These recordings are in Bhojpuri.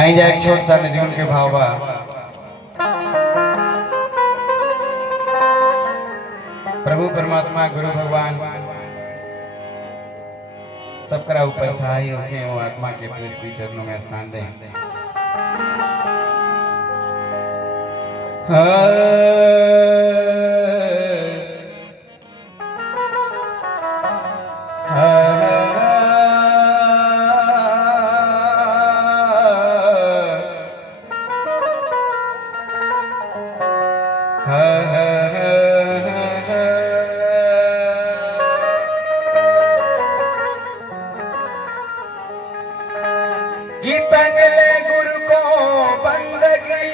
आई जाए छोट सा निधियों के भावा प्रभु परमात्मा गुरु भगवान सबका ऊपर सहाय होके वो आत्मा के अपने श्री चरणों में स्नान दें। कि पहले गुरु को बंदगी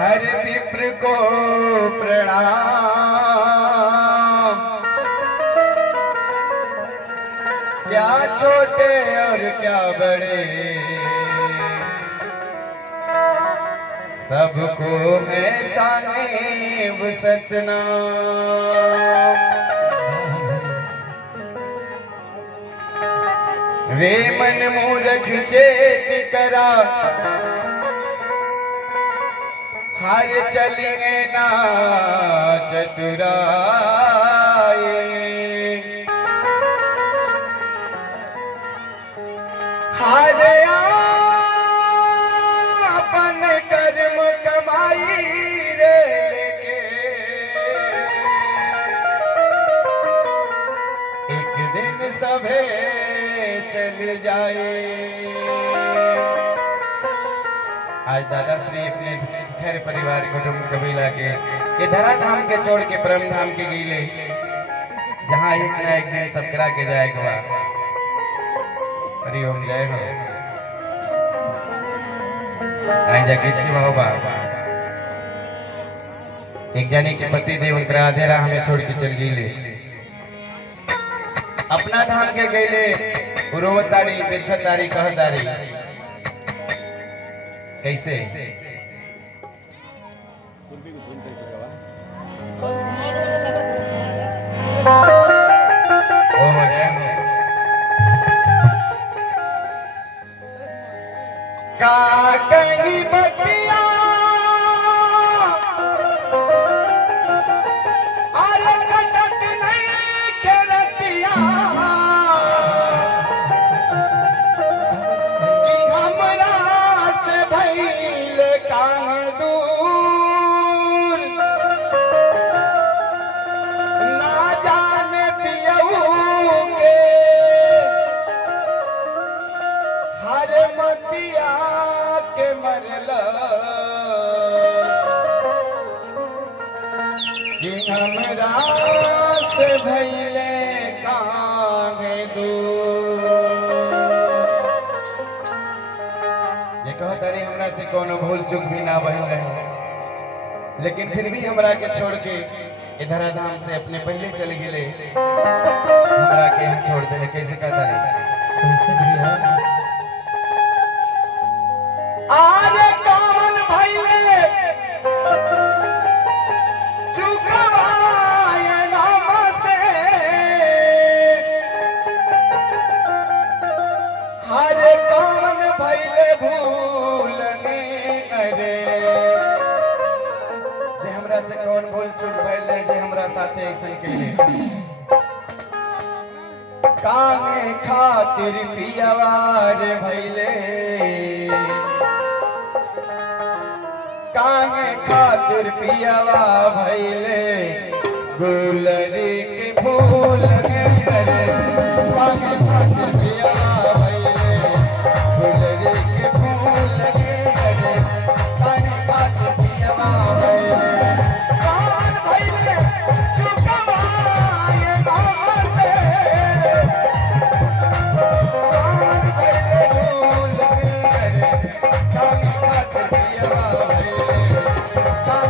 हर विप्र को प्रणाम। क्या छोटे और क्या बड़े सबको है साहेब सतनाम। वे मन मूर्ख चेत करा हर चलेंगे ना चतुराए। हर अपन कर्म कमाई रे लेके एक दिन सभे चल जाए। आज दादा श्री अपने घर परिवार कुटुंब कबीला के ये धरा धाम के छोड़ के परम धाम के गईले जहाँ एक ना एक दिन सब करा के जाएगा। हरि ओम जय हो। आई जा गीत के बाबा एक जाने के पति देव उनका आधे राह में छोड़ के चल गईले अपना धाम के गईले उरोवतारी बिरखतारी कहतारी कैसे का कहीं बतिया अरे कटक नहीं खेलतिया कि हमरा से भइल कान दूर ना जाने पियऊ के हर मतिया के मरलस कि हमरा से भइले काहे दूर। ये कहत अरे हमरा से कोनो भूल चूक भी ना भइल रहे लेकिन फिर भी हमरा के छोड़ के इधर धाम से अपने पहले चल गेले हमरा के यहाँ छोड़ देले। कैसे कहता रे आरे कौन भइले चुकवाए नाम से हर कौन भइले भूलने अरे जे हमरा से कौन भूल चूक भइले जे हमरा साथे ऐसन केले काहे खातिर पियवार भइले काहे खातिर पियवा भइले गुलरी के फूल गे रे काहे खातिर पियवा भइले गुलरी के फूल गे रे काहे खातिर पियवा भइले कौन भइले चुकवाए नाम से कौन भइले फूल गे रे काहे खातिर पियवा भइले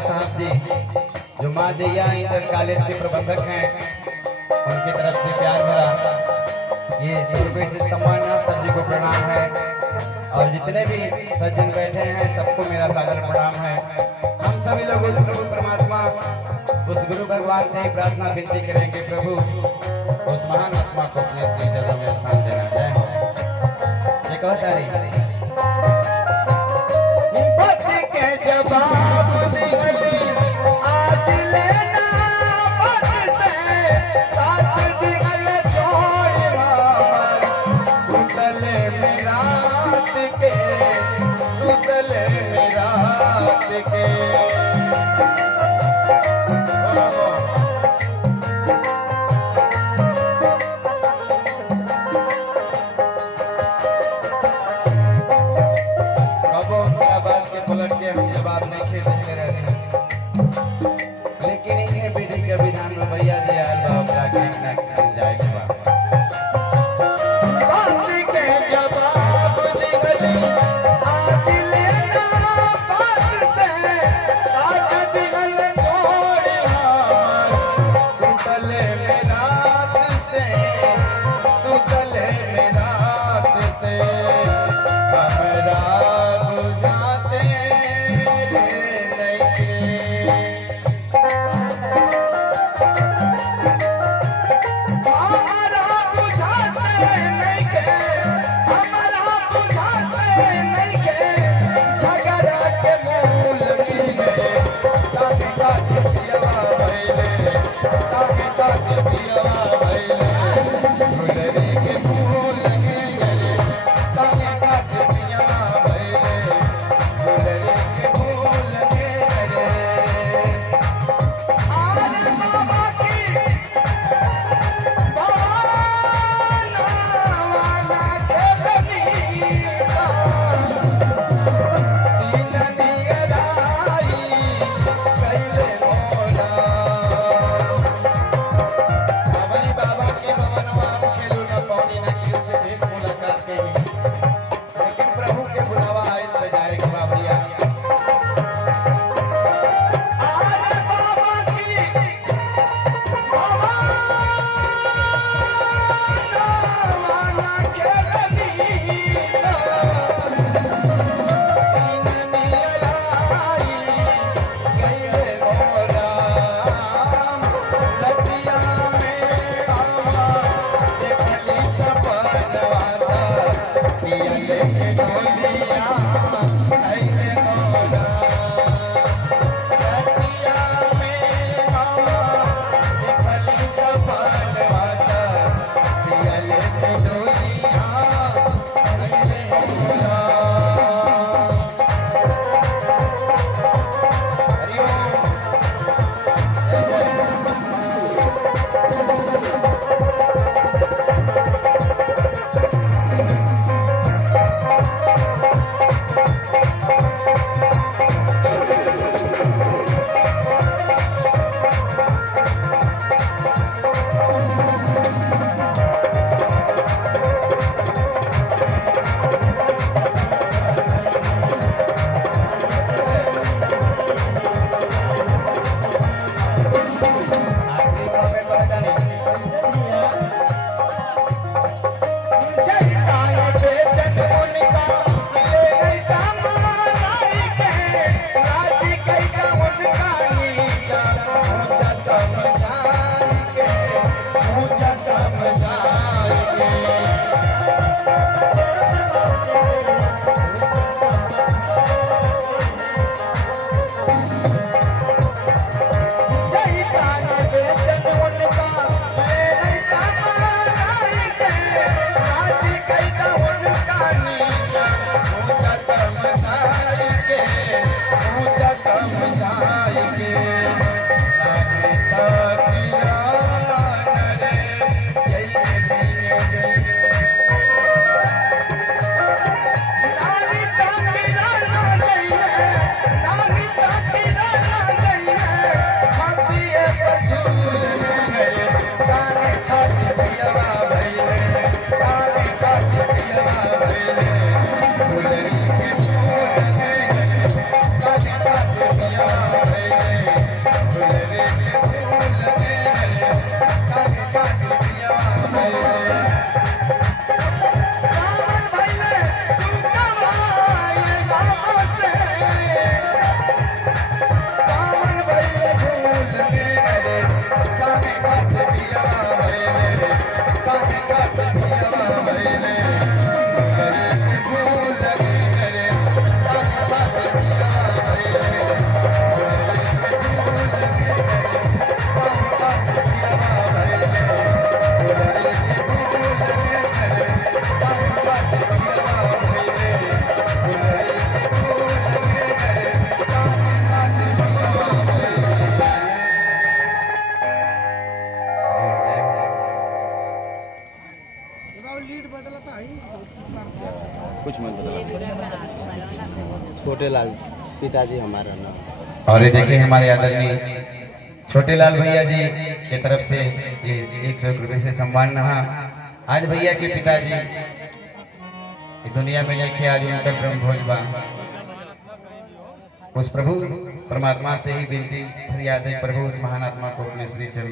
यादव साहब जी जो माँ दैया इंटर कॉलेज के प्रबंधक हैं, उनकी तरफ से प्यार भरा ये 100 रुपये से सम्मान सर जी को प्रणाम है। और जितने भी सज्जन बैठे हैं सबको मेरा सादर प्रणाम है। हम सभी लोग उस प्रभु परमात्मा उस गुरु भगवान से प्रार्थना विनती करेंगे, प्रभु उस महान आत्मा को अपने श्री चरणों में स्थान देना। जय हो। ये कहता रही बच के जवाब दिगली आज लेना बच से साथ दिगल छोड़ मार सुतले में रात के सुतले में रात के पलट के हम जवाब नहीं खेलते रहते, लेकिन इन्हें विधि के विधान में भैया दिया बाबा के ना जाएगा बात के जवाब दिगली आज लेना बात से साथ दिगल छोड़ हार सुतले में रात से सुतले में रात से हमरा बुझाते Bye. कुछ मत बता। छोटे लाल पिताजी हमारा नाम। और ये देखिए हमारे आदरणीय छोटे लाल भैया जी की तरफ से ये 100 रुपये से सम्मान रहा। आज भैया के पिताजी ये दुनिया में नहीं खे, आज उनका ब्रह्म भोज बा। उस प्रभु परमात्मा से ही विनती फरियाद है, प्रभु उस महान आत्मा को अपने श्री चरण